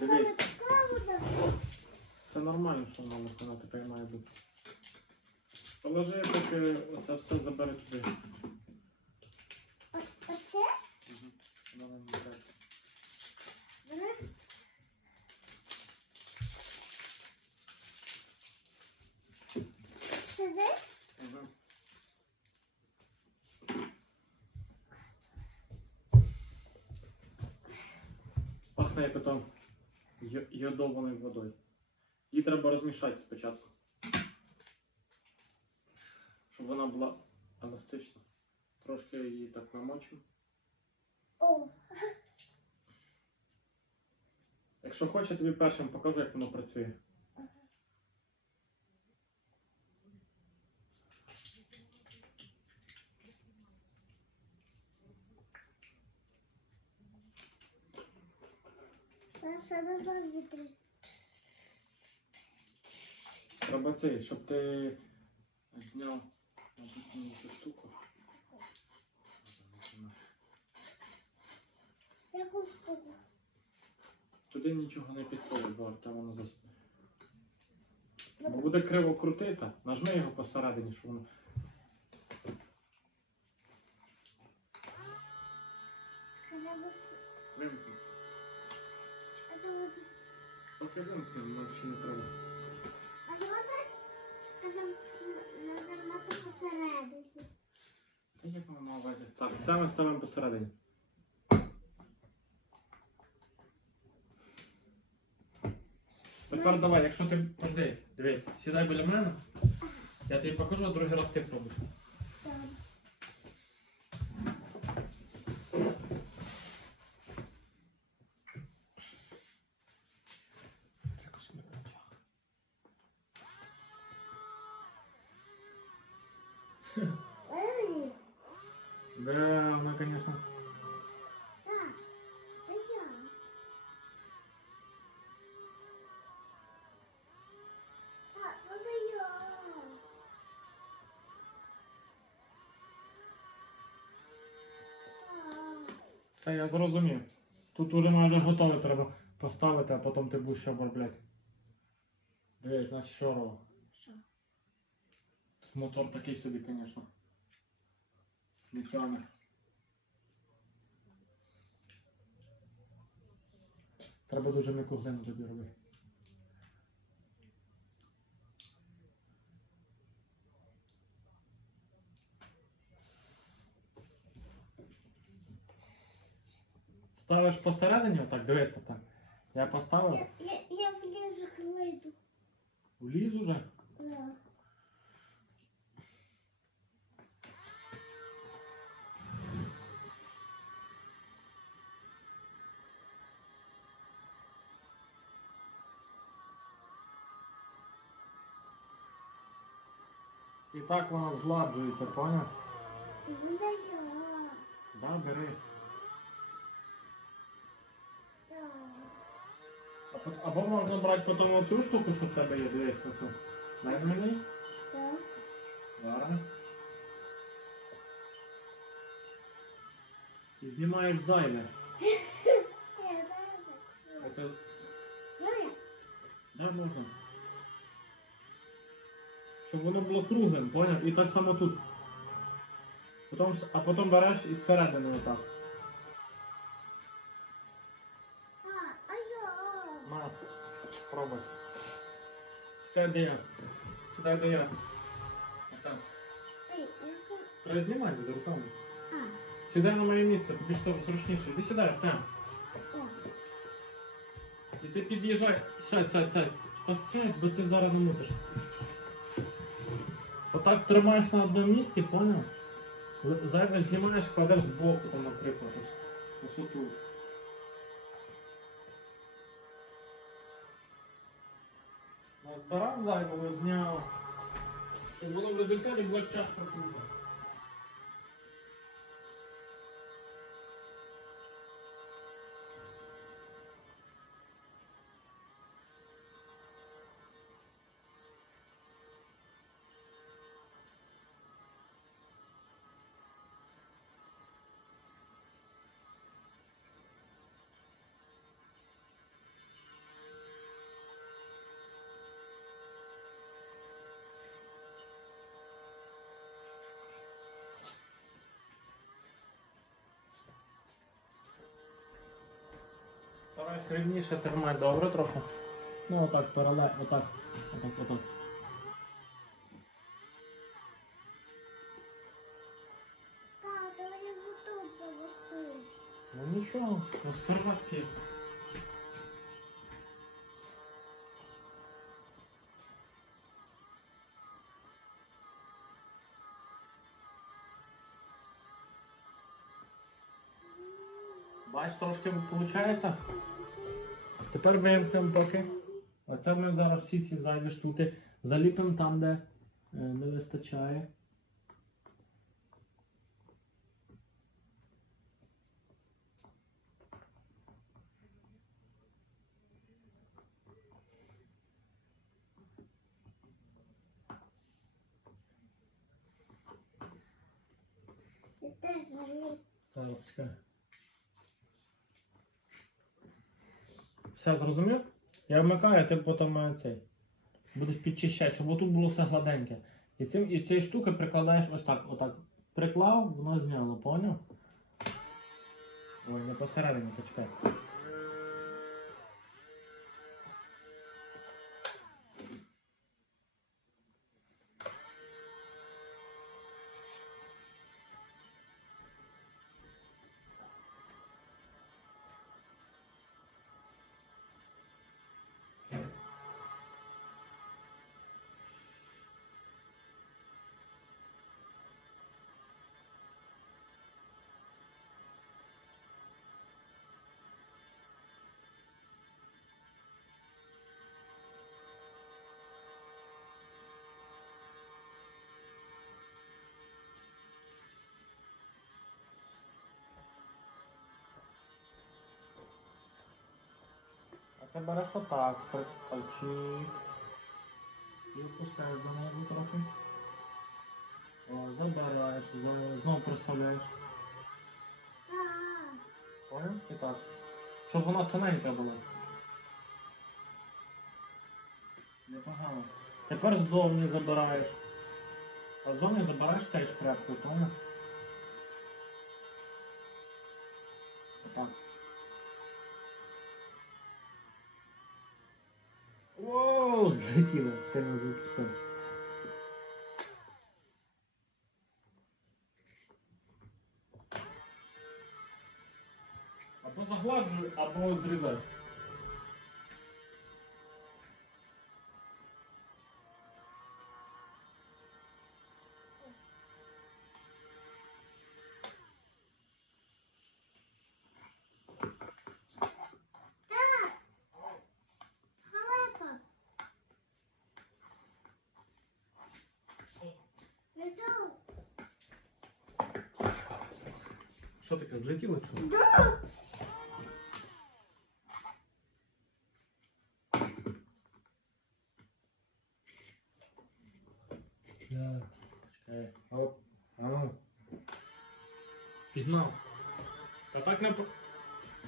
Дивись. Це нормально, що воно воно таке має бути. Положи, поки оце все забере туди. Оце? Угу. Воно не бере. Вона? Сюди? Ото йодованою водою. Її треба розмішати спочатку. Щоб вона була еластична. Трошки її так намочимо. Якщо хочеш, я тобі першим покажу, як воно працює. Я. Треба цей, щоб ти зняв цю штуку. Яку штуку? Туди нічого не підсовуй, бо там воно зас... Бо буде криво крутити, нажми його посередині, щоб воно. Треба вимкни, воно ще не треба. а чому ти, на- нажимати посередині? Та як воно на увазі? Так, це ми ставимо посередині. Тепер давай, якщо ти. Подожди, дивись, сідай біля мене. Я тобі покажу, а другий раз ти пробуєш. Так. Якось не потяг. Ой, Да, ну я. Це я зрозумів. Тут уже майже готове треба поставити, а потім ти будеш ще обробляти. Дивись, значить що робимо. Що? Мотор такий собі, звісно. Не тягне. Треба дуже м'яку глину тобі робити. Ставиш посередині, отак, дивись отак. Я поставив, Я, я, я влізу глиду. вліз уже. І так воно зладжується, поняв? Да, бери. Або можна брати потім оцю штуку, що в тебе є, дивись, оцю. Дай мені. Що? Зараз. І знімаєш зайве. Оце, Ну да, можна. Щоб воно було круглим, поняв? І так само тут. Потім, с- а потім береш із середини отак. На, спробуй. Сідай де я. Сідай де я. Отак. Треба знімати за руками. Сідай на моє місце, тобі ж то зручніше. Іди сідай, Артем. І ти під'їжджай. Сядь, сядь, сядь. Та сядь, бо ти зараз не мусиш. Отак тримаєш на одному місці, поняв? Зайве знімаєш, кладеш збоку, там, наприклад. Ось, отут. Збирав зайвого, зняв. Щоб воно в результаті була часто круто. Сильніше тримай, добре трохи. Ну отак, паралель, отак. Отак, отак. Тато, я вже тут завести. Ну нічого, ну серватки. Бач, трошки виходить. Тепер вимкнемо поки. Оце ми зараз всі ці зайві штуки заліпимо там, де е, не вистачає. Я теж заліп. Зараз почекай. Все зрозумів? Я вмикаю, а ти потім е, цей. Будеш підчищати, щоб отут було все гладеньке. І цим і цією штукою прикладаєш ось так, отак. Приклав, воно зняло, поняв? Ой, не посередині, почекай. Це береш отак, пальчик. І опускаєш донизу трохи. О, забираєш, знову приставляєш. Понял? І так. Щоб вона тоненька була. Непогано. Тепер ззовні забираєш. А ззовні забираєш цей шкрепку, понял? Так. Воу, злетіло, сильно злетіло. Або загладжуй, або зрізай. Що таке, злетіло чи? що? Да. Чекай. Оп. А ну. Пігнав. Та так не... по-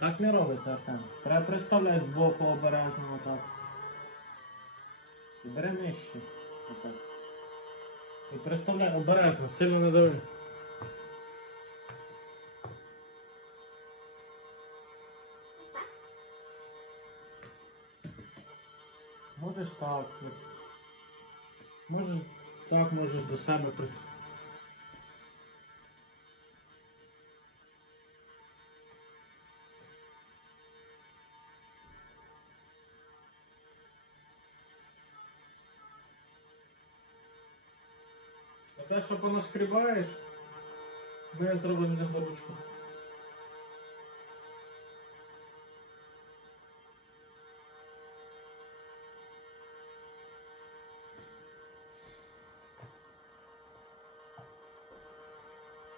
Так не робиться, Артем. Треба представляти збоку обережно отак. І бери нижче. Отак. І представляй обережно, сильно не дави. Так. от. Можеш так, можеш до себе прис... А те, що понашкрібаєш, ми зробимо ручку.